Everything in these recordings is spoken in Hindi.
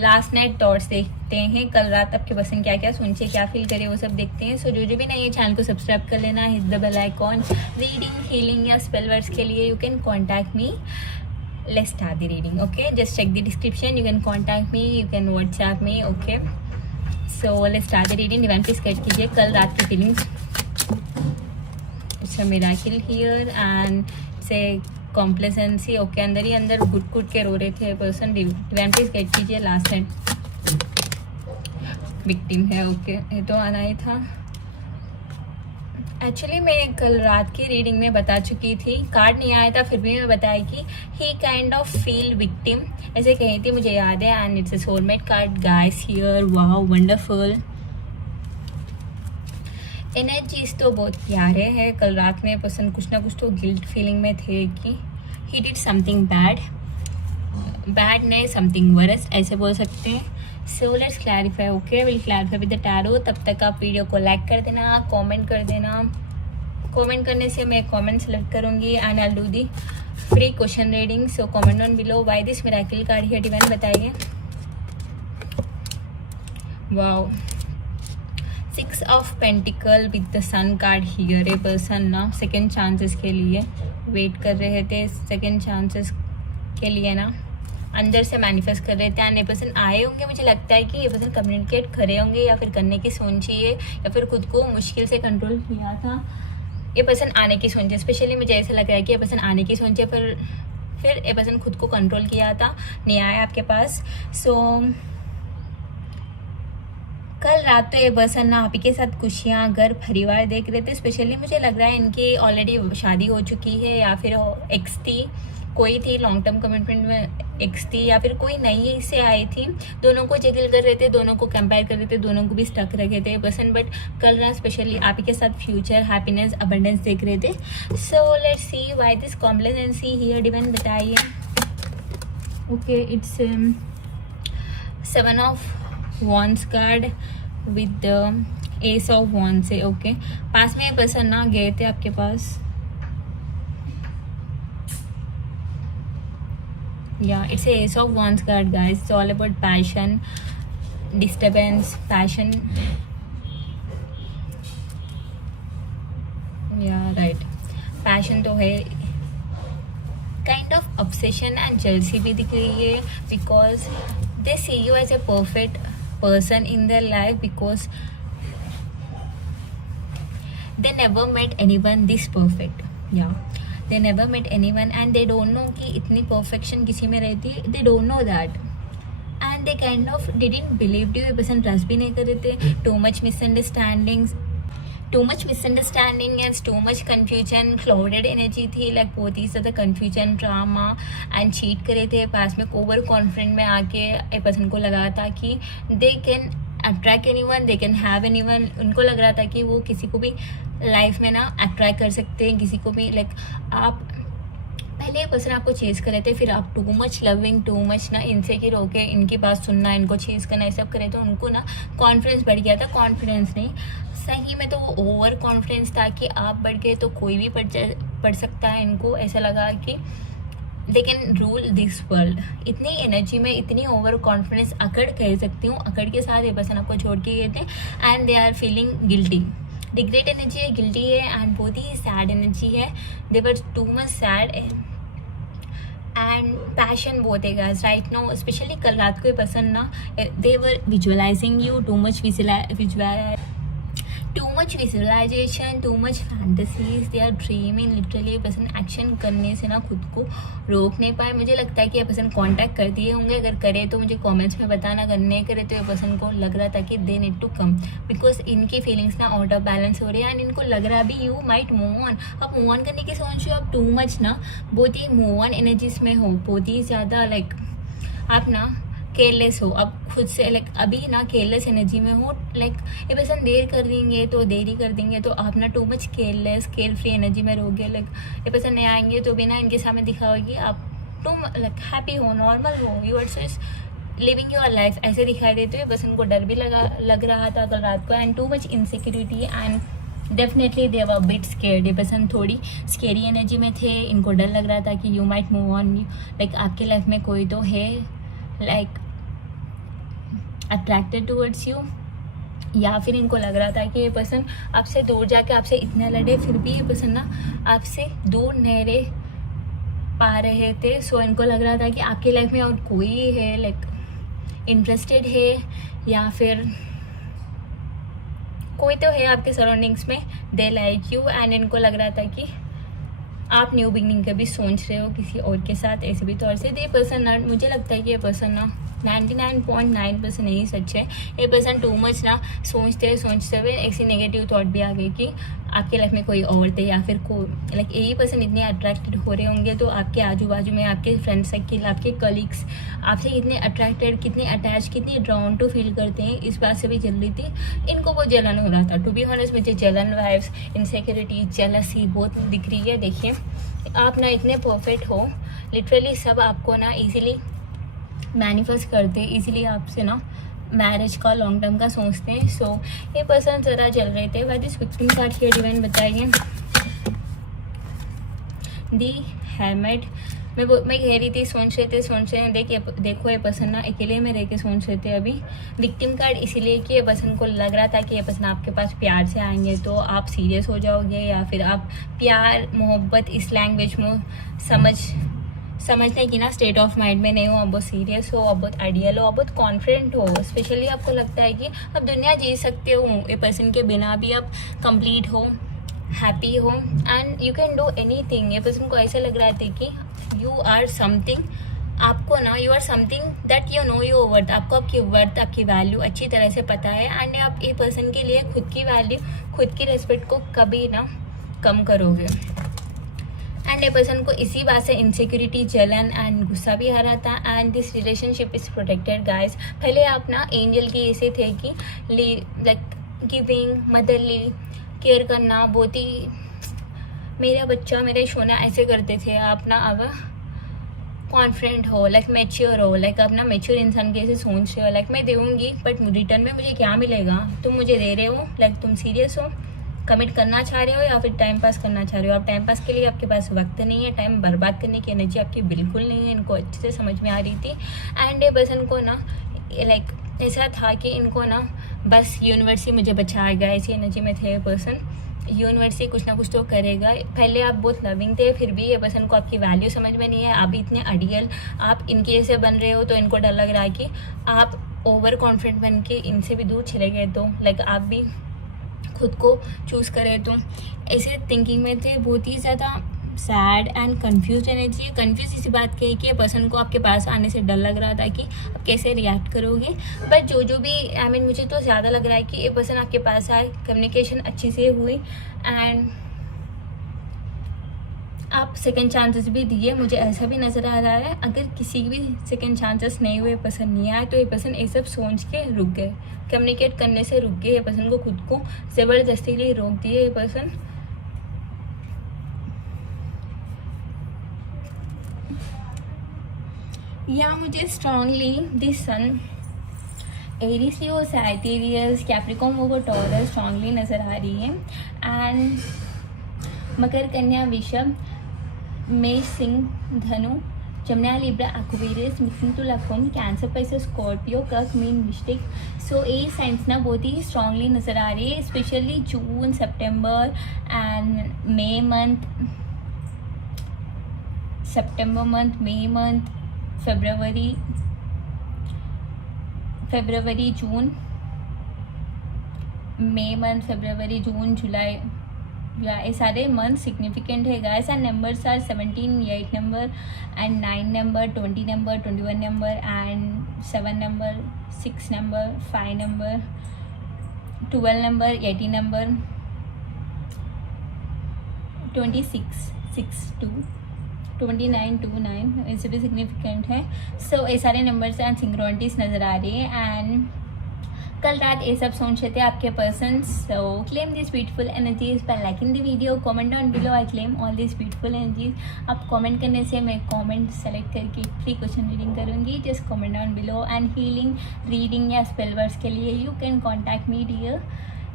लास्ट नाइट थॉट्स देखते हैं, कल रात आपके पर्सन क्या क्या सोचे, क्या फील करे, वो सब देखते हैं। सो जो भी नहीं है चैनल को सब्सक्राइब कर लेना, hit the bell icon. Reading, healing या स्पेल वर्ड्स के लिए you can contact me. Let's start the reading. Okay, just check the description, you can contact me, you can WhatsApp me. Okay, so let's start the reading. Divine please guide कीजिए कल रात की feelings. It's a miracle here and say complacency. Okay, अंदर ही अंदर घुट घुट के रो रहे थे पर्सन। डिवाइन प्लीज गाइड कीजिए लास्ट नाइट विक्टिम है। ओके, ये तो आना ही था। एक्चुअली मैं कल रात की रीडिंग में बता चुकी थी, कार्ड नहीं आया था फिर भी मैं बताया कि ही काइंड ऑफ फील विक्टिम, ऐसे कही थी, मुझे याद है। And it's a soulmate card guys here. Wow, wonderful energies तो बहुत प्यारे हैं। कल रात में पर्सन कुछ ना कुछ तो गिल्ट फीलिंग में थे कि ही डिड समथिंग बैड नहीं, समथिंग वर्स ऐसे बोल सकते हैं। So let's clarify. Okay, will clarify with the tarot. तब तक आप वीडियो को लाइक कर देना, कमेंट कर देना। कमेंट करने से मैं कमेंट सेलेक्ट करूंगी and I do the free question reading. So comment on below why this miracle card here. Divine बताइए। Wow, 6 of pentacle with the sun card here. A person ना सेकेंड चांसेस के लिए वेट कर रहे थे, सेकेंड चांसेस के लिए ना अंदर से मैनिफेस्ट कर रहे थे। एंड ये पर्सन आए होंगे, मुझे लगता है कि ये पर्सन कम्युनिकेट करे होंगे या फिर करने की सोचिए या फिर खुद को मुश्किल से कंट्रोल किया था। ये पर्सन आने की सोचे, स्पेशली मुझे ऐसा लग रहा है कि ये पर्सन आने की सोचे, फिर ये पर्सन खुद को कंट्रोल किया था, नहीं आया आपके पास। सो कल रात तो ये पर्सन ना आप ही के साथ खुशियाँ, घर, परिवार देख रहे थे। स्पेशली मुझे लग रहा है इनकी ऑलरेडी शादी हो चुकी है या फिर एक्स थी, कोई थी लॉन्ग टर्म कमिटमेंट में एक्स थी या फिर कोई नई से आई थी। दोनों को जगल कर रहे थे, दोनों को कंपेयर कर रहे थे, दोनों को भी स्टक रखे थे पर्सन। बट कल ना स्पेशली आप ही के साथ फ्यूचर, हैप्पीनेस, अबंडेंस देख रहे थे। So let's see why this complacency here. Divine बताइए। Okay, it's 7 of wands card with the ace of wands से। ओके, पास में पर्सन ना गए थे आपके पास। Yeah, it's a ace of wands card guys. It's all about passion, disturbance, passion. Yeah, right. Passion तो है, kind of obsession and jealousy भी दिख रही है because they see you as a perfect person in their life because they never met anyone this perfect. Yeah, they never met anyone and they don't know कि इतनी perfection किसी में रहती है। They don't know that and they kind of didn't believe you। ये person trust भी नहीं कर रहे थे। Too much misunderstandings, too much misunderstanding and too much confusion, clouded energy थी। like बहुत ही ज़्यादा confusion, drama and cheat करे थे। पास में over confident में आके ये person को लगा था कि they can attract anyone, they can have anyone। उनको लग रहा था कि वो किसी को भी लाइफ में ना अट्रैक्ट कर सकते हैं, किसी को भी। लाइक आप पहले पर्सन आपको चेज कर रहे थे, फिर आप too much loving, too much ना इनसेक्योर होके इनकी बात सुनना, इनको चेज करना, ये सब करे तो उनको ना कॉन्फिडेंस बढ़ गया था। कॉन्फिडेंस नहीं, सही में तो ओवर कॉन्फिडेंस था कि आप बढ़ गए तो कोई भी पढ़ सकता है। इनको ऐसा लगा कि they can rule this world. इतनी एनर्जी में इतनी ओवर कॉन्फिडेंस, अकड़ कह सकती हूँ, अकड़ के साथ ये पर्सन आपको छोड़ के गए थे and they are feeling guilty. Regret energy है, गिल्टी है एंड बहुत ही सैड एनर्जी है। They were too much sad and passion बहुत है गाइस राइट नाउ। स्पेशली कल रात को ये पर्सन ना they were visualizing you, too much visualization, too much fantasies, they are dreaming literally. ये पर्सन एक्शन करने से ना खुद को रोक नहीं पाए। मुझे लगता है कि ये पर्सन कांटेक्ट कर दिए होंगे, अगर करे तो मुझे कमेंट्स में बताना, अगर नहीं करे तो ये पर्सन को लग रहा था कि they need to come because इनकी फीलिंग्स ना आउट ऑफ बैलेंस हो रही है एंड इनको लग रहा भी यू माइट मूव ऑन। अब मूव ऑन करने की सोच रहे हो आप, टू मच ना बहुत ही मूव ऑन एनर्जीज में हो, बहुत ही ज़्यादा लाइक आप ना केयरलेस हो, अब खुद से लाइक अभी ना केयरलेस एनर्जी में हो। लाइक ये पर्सन देर कर देंगे तो देरी कर देंगे तो आप ना too much careless, care free energy में रहोगे। लाइक ये पर्सन नहीं आएंगे तो भी ना इनके सामने दिखाओगे आप टू लाइक हैप्पी हो, नॉर्मल हो, you are just living your life, ऐसे दिखाई देते हुए। पर्सन को डर भी लग रहा था कल रात को and too much insecurity and definitely they were bit scared. ये पर्सन थोड़ी स्केरी एनर्जी में थे, इनको डर लग रहा था कि you might move on, like आपके लाइफ में कोई तो है लाइक अट्रैक्टेड टूवर्ड्स यू, या फिर इनको लग रहा था कि ये पर्सन आपसे दूर जाके आपसे इतना लड़े फिर भी ये पर्सन ना आपसे दूर नहीं रह पा रहे थे। सो इनको लग रहा था कि आपकी लाइफ में और कोई है लाइक इंटरेस्टेड है, या फिर कोई तो है आपके सराउंडिंग्स में, दे लाइक यू। एंड इनको लग रहा था कि आप न्यू बिगनिंग का भी सोच रहे हो किसी और के साथ ऐसे भी तौर से। ये पर्सन ना, मुझे लगता है कि ये पर्सन ना 99.9% यही सच है, ये पर्सन टू मच ना सोचते हुए ऐसी नेगेटिव थॉट भी आ गई कि आपके लाइफ में कोई और थे, या फिर कोई लाइक यही पर्सन इतने अट्रैक्टेड हो रहे होंगे तो आपके आजू बाजू में आपके फ्रेंड सर्किल, आपके कलीग्स आपसे कितने अट्रैक्टेड, कितने अटैच, कितने ड्राउन टू फील करते हैं, इस बात से भी जल रही थी। इनको बहुत जलन हो रहा था। टू बी ऑनेस्ट मुझे जलन वाइब्स, इनसिक्योरिटी, जेलसी बहुत दिख रही है। देखिए आप ना इतने परफेक्ट हो, लिटरली सब आपको ना इजीली मैनिफेस्ट करते, इजीली आपसे ना मैरिज का लॉन्ग टर्म का सोचते हैं। सो ये पर्सन ज़रा चल रहे थे। What is victim card here divine बताइए। दी हेलमेट, मैं कह रही थी सोच रहे हैं देखो ये पर्सन ना अकेले में रह के सोच रहे थे अभी। विक्टिम कार्ड इसीलिए कि ये पर्सन को लग रहा था कि ये पर्सन आपके पास प्यार से आएंगे तो आप सीरियस हो जाओगे, या फिर आप प्यार मोहब्बत इस लैंग्वेज में समझने की ना स्टेट ऑफ माइंड में नहीं हो, आप बहुत सीरियस हो, आप बहुत आइडियल हो, आप बहुत कॉन्फिडेंट हो। स्पेशली आपको लगता है कि आप दुनिया जी सकते हो, ये पर्सन के बिना भी आप कंप्लीट हो, हैप्पी हो, and you can do anything. ये पर्सन को ऐसा लग रहा था कि यू आर समथिंग, आपको ना you are something that you know your worth, आपको आपकी वर्थ, आपकी वैल्यू अच्छी तरह से पता है। एंड आप ये पर्सन के लिए खुद की वैल्यू, खुद की रेस्पेक्ट को कभी ना कम करोगे। एंड ये पर्सन को इसी बात से इनसिक्योरिटी, जलन एंड गुस्सा भी आ रहा था। And this relationship is protected guys. पहले आप ना एंजल की ऐसे थे कि लाइक गिविंग, मदरली केयर करना, बहुत ही मेरा बच्चा, मेरे सोना ऐसे करते थे आप ना। अब कॉन्फिडेंट हो, लाइक मैच्योर हो, लाइक आप ना मैच्योर इंसान के ऐसे सोच रहे हो, लाइक मैं दूंगी बट रिटर्न में मुझे क्या मिलेगा, तुम मुझे दे रहे हो, लाइक तुम सीरियस हो, कमिट करना चाह रहे हो या फिर टाइम पास करना चाह रहे हो। आप टाइम पास के लिए आपके पास वक्त नहीं है, टाइम बर्बाद करने की एनर्जी आपकी बिल्कुल नहीं है। इनको अच्छे से समझ में आ रही थी। एंड ये पर्सन को ना लाइक ऐसा था कि इनको ना बस यूनिवर्स ही मुझे बचाएगा, ऐसी एनर्जी में थे ये पर्सन। यूनिवर्स ही कुछ ना कुछ तो करेगा। पहले आप बहुत लविंग थे, फिर भी ये पर्सन को आपकी वैल्यू समझ में नहीं है। आप इतने आइडियल, आप इनके जैसे बन रहे हो तो इनको डर लग रहा है कि आप ओवर कॉन्फिडेंट बन के इनसे भी दूर चले गए तो लाइक आप भी खुद को चूज़ करें तो ऐसे थिंकिंग में थे। बहुत ही ज़्यादा सैड एंड कंफ्यूज एनर्जी है। कंफ्यूज इसी बात की है कि पर्सन को आपके पास आने से डर लग रहा था कि आप कैसे रिएक्ट करोगे। बट जो भी आई मीन मुझे तो ज़्यादा लग रहा है कि ये पर्सन आपके पास आए, कम्युनिकेशन अच्छी से हुई एंड आप सेकंड चांसेस भी दिए। मुझे ऐसा भी नज़र आ रहा है अगर किसी भी सेकंड चांसेस नहीं हुए, पसंद नहीं आए तो ये पर्सन ये सब सोच के रुक गए, कम्युनिकेट करने से रुक गए। ये पर्सन को खुद को ज़बरदस्ती लिए रोक दिए। ये पर्सन या मुझे strongly this sun Aries Leo, Sagittarius, Capricorn, वो टॉरस स्ट्रांगली नज़र आ रही है। एंड मकर, कन्या, वृषभ, मेष, सिंह, धनु, जमुना, लिब्रा, एक्वेरियस, मिथुन, तुला, कुंभ, कैंसर, पाइसेस, स्कॉर्पियो, कर्क, मीन, वृश्चिक। सो ये साइंस ना बहुत ही स्ट्रांगली नज़र आ रही है, स्पेशली जून, सितंबर एंड मे मंथ, सितंबर मंथ, मे मंथ, फरवरी, जून, मे मंथ, फरवरी, जून, जुलाई, या ये सारे मंथ सिग्निफिकेंट है guys. And numbers are 17, 8 number and 9 number, 20 number, 21 number and 7 number, 6 number, 5 number, 12 number, 18 number, 26, 6, 2, 29, 2, 9 ऐसे भी सिग्निफिकेंट है। सो ये सारे नंबर्स एंड सिंक्रोनिटीज नज़र आ रही है। एंड कल रात ये सब सोच रहे थे आपके person. So claim this beautiful energies by liking the video, comment down below. I claim all this beautiful energies. आप कमेंट करने से मैं कमेंट सेलेक्ट करके फ्री क्वेश्चन रीडिंग करूँगी। Just comment down below. And healing, reading या स्पेल वर्ड्स के लिए you can contact me dear,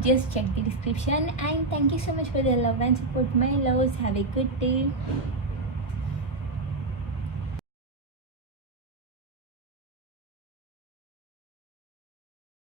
just check the description. And thank you so much for the love and support, my loves. Have a good day.